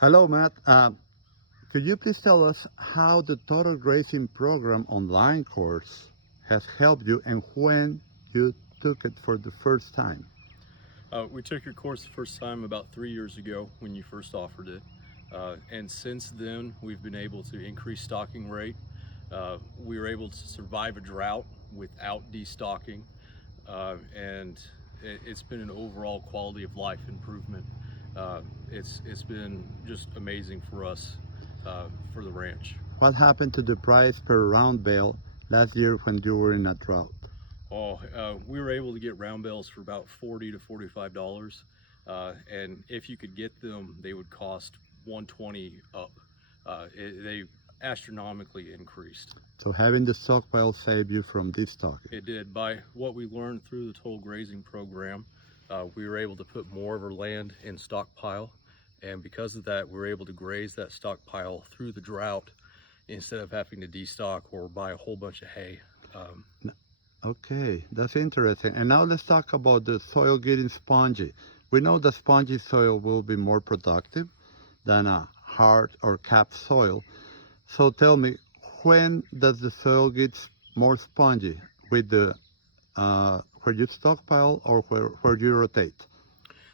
Hello, Matt. Could you please tell us how the Total Grazing Program online course has helped you and when you took it for the first time? We took your course the first time about 3 years ago when you first offered it. And since then, we've been able to increase stocking rate. We were able to survive a drought without destocking. And it's been an overall quality of life improvement. It's been just amazing for us for the ranch. What happened to the price per round bale last year when you were in a drought? We were able to get round bales for about $40 to $45, and if you could get them, they would cost $120 up. They astronomically increased. So having the stockpile saved you from destocking. It did. By what we learned through the Total Grazing Program, we were able to put more of our land in stockpile, and because of that, we were able to graze that stockpile through the drought instead of having to destock or buy a whole bunch of hay. Okay, that's interesting. And now let's talk about the soil getting spongy. We know that spongy soil will be more productive than a hard or capped soil. So tell me, when does the soil get more spongy? With the where you stockpile or where you rotate?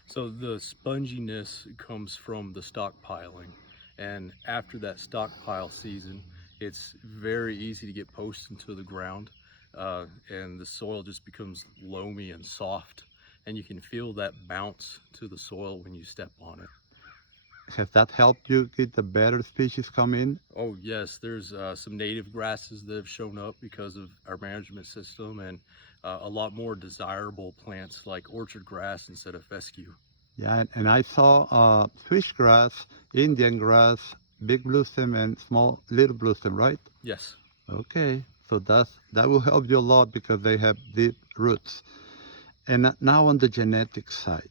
So the sponginess comes from the stockpiling, and after that stockpile season, it's very easy to get posts into the ground, and the soil just becomes loamy and soft, and you can feel that bounce to the soil when you step on it. Has that helped you get the better species come in? Oh yes, there's some native grasses that have shown up because of our management system, and a lot more desirable plants like orchard grass instead of fescue. Yeah, and I saw switchgrass, Indian grass, big blue stem and small little blue stem, right? Yes. Okay, so that will help you a lot because they have deep roots. And now on the genetics side,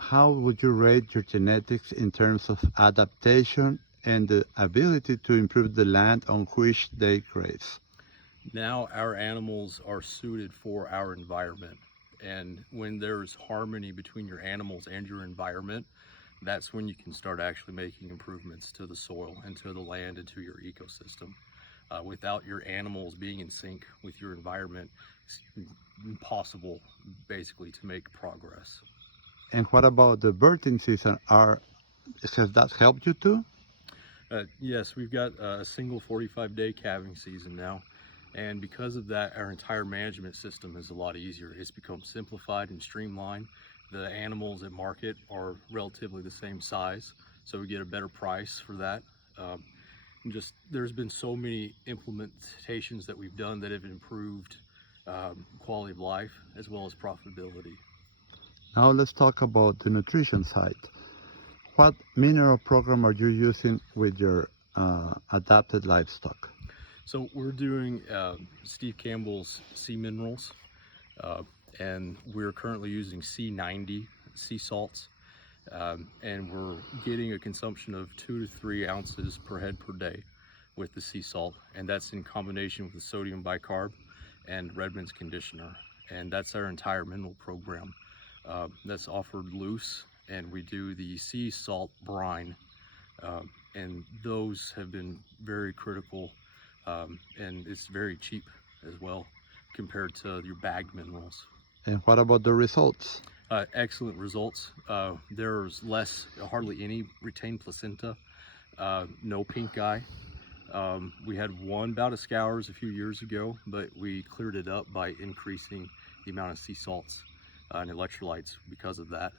how would you rate your genetics in terms of adaptation and the ability to improve the land on which they graze? Now our animals are suited for our environment. And when there's harmony between your animals and your environment, that's when you can start actually making improvements to the soil and to the land and to your ecosystem. Without your animals being in sync with your environment, it's impossible basically to make progress. And what about the birthing season? Has that helped you too? Yes, we've got a single 45-day calving season now. And because of that, our entire management system is a lot easier. It's become simplified and streamlined. The animals at market are relatively the same size, so we get a better price for that. There's been so many implementations that we've done that have improved quality of life as well as profitability. Now let's talk about the nutrition side. What mineral program are you using with your adapted livestock? So we're doing Steve Campbell's sea minerals, and we're currently using C90 sea salts, and we're getting a consumption of 2 to 3 ounces per head per day with the sea salt, and that's in combination with the sodium bicarb and Redmond's conditioner, and that's our entire mineral program. That's offered loose, and we do the sea salt brine, and those have been very critical, and it's very cheap as well compared to your bagged minerals. And what about the results? Excellent results. There's hardly any retained placenta, no pink eye. We had one bout of scours a few years ago, but we cleared it up by increasing the amount of sea salts and electrolytes because of that.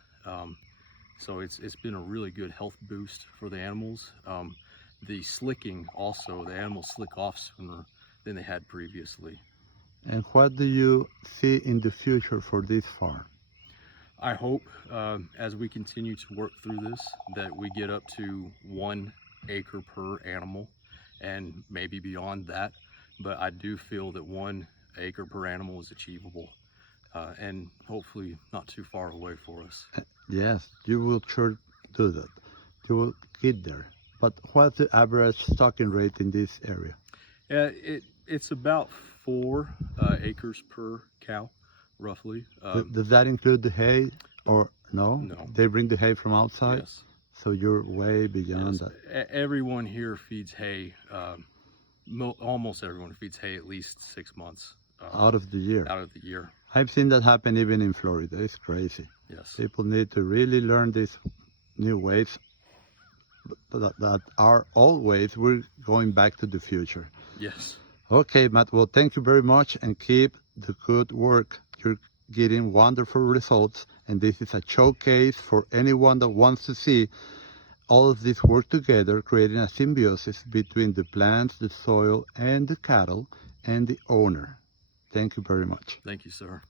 So it's been a really good health boost for the animals. The slicking also, the animals slick off sooner than they had previously. And what do you see in the future for this farm? I hope as we continue to work through this that we get up to 1 acre per animal and maybe beyond that, but I do feel that 1 acre per animal is achievable and hopefully not too far away for us. Yes, you will sure do that. You will get there. But what's the average stocking rate in this area? It's about 4 acres per cow, roughly. Does that include the hay or no? No. They bring the hay from outside? Yes. So you're way beyond Yes. that. Everyone here feeds hay. Almost everyone feeds hay at least 6 months Out of the year. out of the year. I've seen that happen even in Florida. It's crazy. Yes. People need to really learn these new ways that are old ways. We're going back to the future. Yes. Okay, Matt. Well, thank you very much and keep the good work. You're getting wonderful results. And this is a showcase for anyone that wants to see all of this work together, creating a symbiosis between the plants, the soil, and the cattle, and the owner. Thank you very much. Thank you, sir.